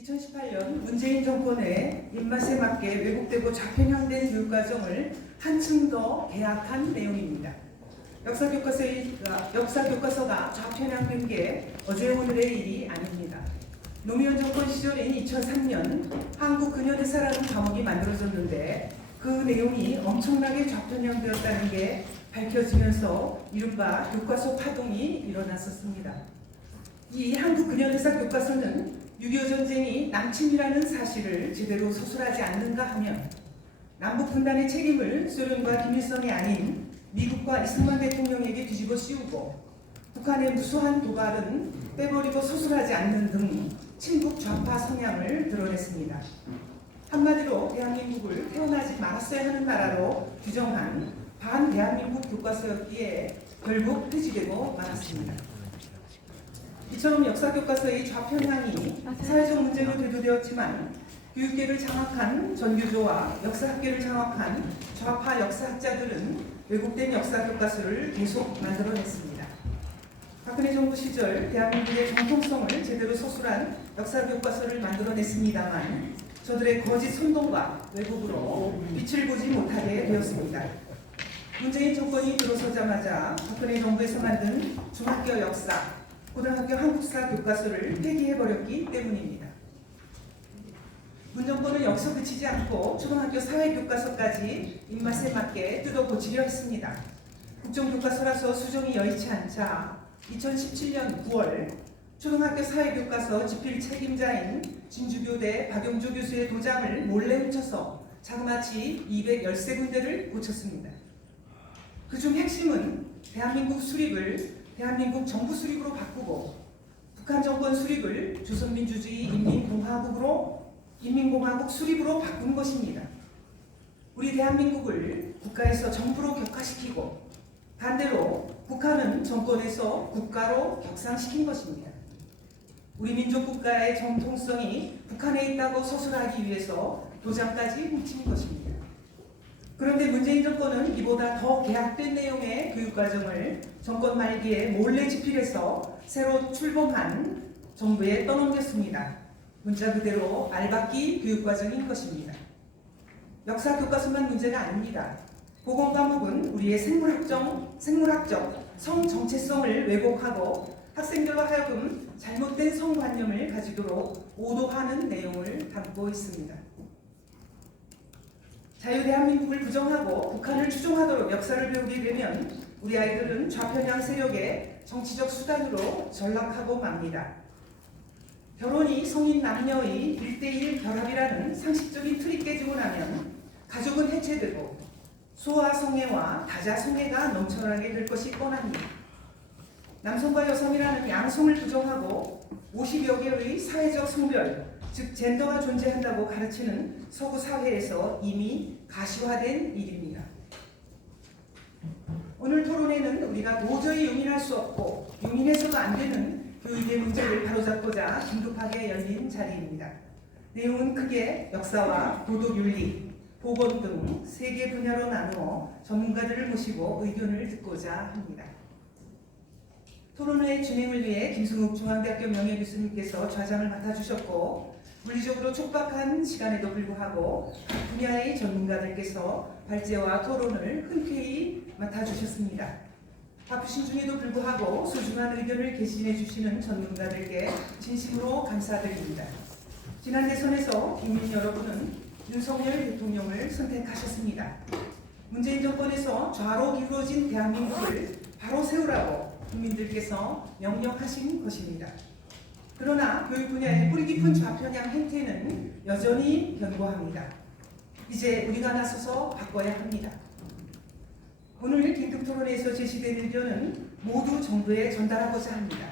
2018년 문재인 정권의 입맛에 맞게 왜곡되고 좌편향된 교육과정을 한층 더 개혁한 내용입니다. 역사교과서가 좌편향된 게 어제 오늘의 일이 아닙니다. 노무현 정권 시절인 2003년 한국근현대사라는 과목이 만들어졌는데 그 내용이 엄청나게 좌편향되었다는 게 밝혀지면서 이른바 교과서 파동이 일어났었습니다. 이 한국근현대사 교과서는 6.25 전쟁이 남침이라는 사실을 제대로 서술하지 않는가 하면 남북 분단의 책임을 소련과 김일성이 아닌 미국과 이승만 대통령에게 뒤집어 씌우고 북한의 무수한 도발은 빼버리고 서술하지 않는 등 친북 좌파 성향을 드러냈습니다. 한마디로 대한민국을 태어나지 말았어야 하는 나라로 규정한 반대한민국 교과서였기에 결국 폐지되고 말았습니다. 이처럼 역사교과서의 좌편향이 사회적 문제로 대두되었지만 교육계를 장악한 전교조와 역사학계를 장악한 좌파 역사학자들은 왜곡된 역사교과서를 계속 만들어냈습니다. 박근혜 정부 시절 대한민국의 정통성을 제대로 서술한 역사교과서를 만들어냈습니다만 저들의 거짓 선동과 왜곡으로 빛을 보지 못하게 되었습니다. 문재인 정권이 들어서자마자 박근혜 정부에서 만든 중학교 역사, 고등학교 한국사 교과서를 폐기해버렸기 때문입니다. 문 정권은 여기서 그치지 않고 초등학교 사회교과서까지 입맛에 맞게 뜯어 고치려 했습니다. 국정교과서라서 수정이 여의치 않자 2017년 9월 초등학교 사회교과서 집필 책임자인 진주교대 박용주 교수의 도장을 몰래 훔쳐서 자그마치 213군데를 고쳤습니다. 그중 핵심은 대한민국 수립을 대한민국 정부 수립으로 바꾸고 북한 정권 수립을 조선민주주의 인민공화국 수립으로 바꾼 것입니다. 우리 대한민국을 국가에서 정부로 격화시키고 반대로 북한은 정권에서 국가로 격상시킨 것입니다. 우리 민족국가의 정통성이 북한에 있다고 서술하기 위해서 도장까지 훔친 것입니다. 그런데 문재인 정권은 이보다 더 개혁된 내용의 교육과정을 정권 말기에 몰래 집필해서 새로 출범한 정부에 떠넘겼습니다. 문자 그대로 알박기 교육과정인 것입니다. 역사교과서만 문제가 아닙니다. 보건과목은 우리의 생물학적 성정체성을 왜곡하고 학생들과 하여금 잘못된 성관념을 가지도록 오도하는 내용을 담고 있습니다. 자유대한민국을 부정하고 북한을 추종하도록 역사를 배우게 되면 우리 아이들은 좌편향 세력의 정치적 수단으로 전락하고 맙니다. 결혼이 성인 남녀의 1:1 결합이라는 상식적인 틀이 깨지고 나면 가족은 해체되고 소아성애와 다자성애가 넘쳐나게 될 것이 뻔합니다. 남성과 여성이라는 양성을 부정하고 50여 개의 사회적 성별, 즉 젠더가 존재한다고 가르치는 서구 사회에서 이미 가시화된 일입니다. 오늘 토론회는 우리가 도저히 용인할 수 없고 용인해서도 안 되는 교육의 문제를 바로잡고자 긴급하게 열린 자리입니다. 내용은 크게 역사와 도덕윤리, 보건 등 3개 분야로 나누어 전문가들을 모시고 의견을 듣고자 합니다. 토론회 진행을 위해 김승욱 중앙대학교 명예교수님께서 좌장을 맡아주셨고 물리적으로 촉박한 시간에도 불구하고 각 분야의 전문가들께서 발제와 토론을 흔쾌히 맡아주셨습니다. 바쁘신 중에도 불구하고 소중한 의견을 개진해 주시는 전문가들께 진심으로 감사드립니다. 지난 대선에서 국민 여러분은 윤석열 대통령을 선택하셨습니다. 문재인 정권에서 좌로 기울어진 대한민국을 바로 세우라고 국민들께서 명령하신 것입니다. 그러나 교육 분야의 뿌리 깊은 좌편향 행태는 여전히 견고합니다. 이제 우리가 나서서 바꿔야 합니다. 오늘 긴급 토론회에서 제시된 의견은 모두 정부에 전달하고자 합니다.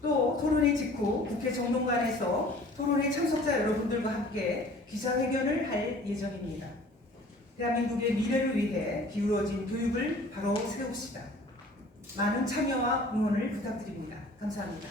또 토론회 직후 국회 정론관에서 토론회 참석자 여러분들과 함께 기자회견을 할 예정입니다. 대한민국의 미래를 위해 기울어진 교육을 바로 세웁시다. 많은 참여와 응원을 부탁드립니다. 감사합니다.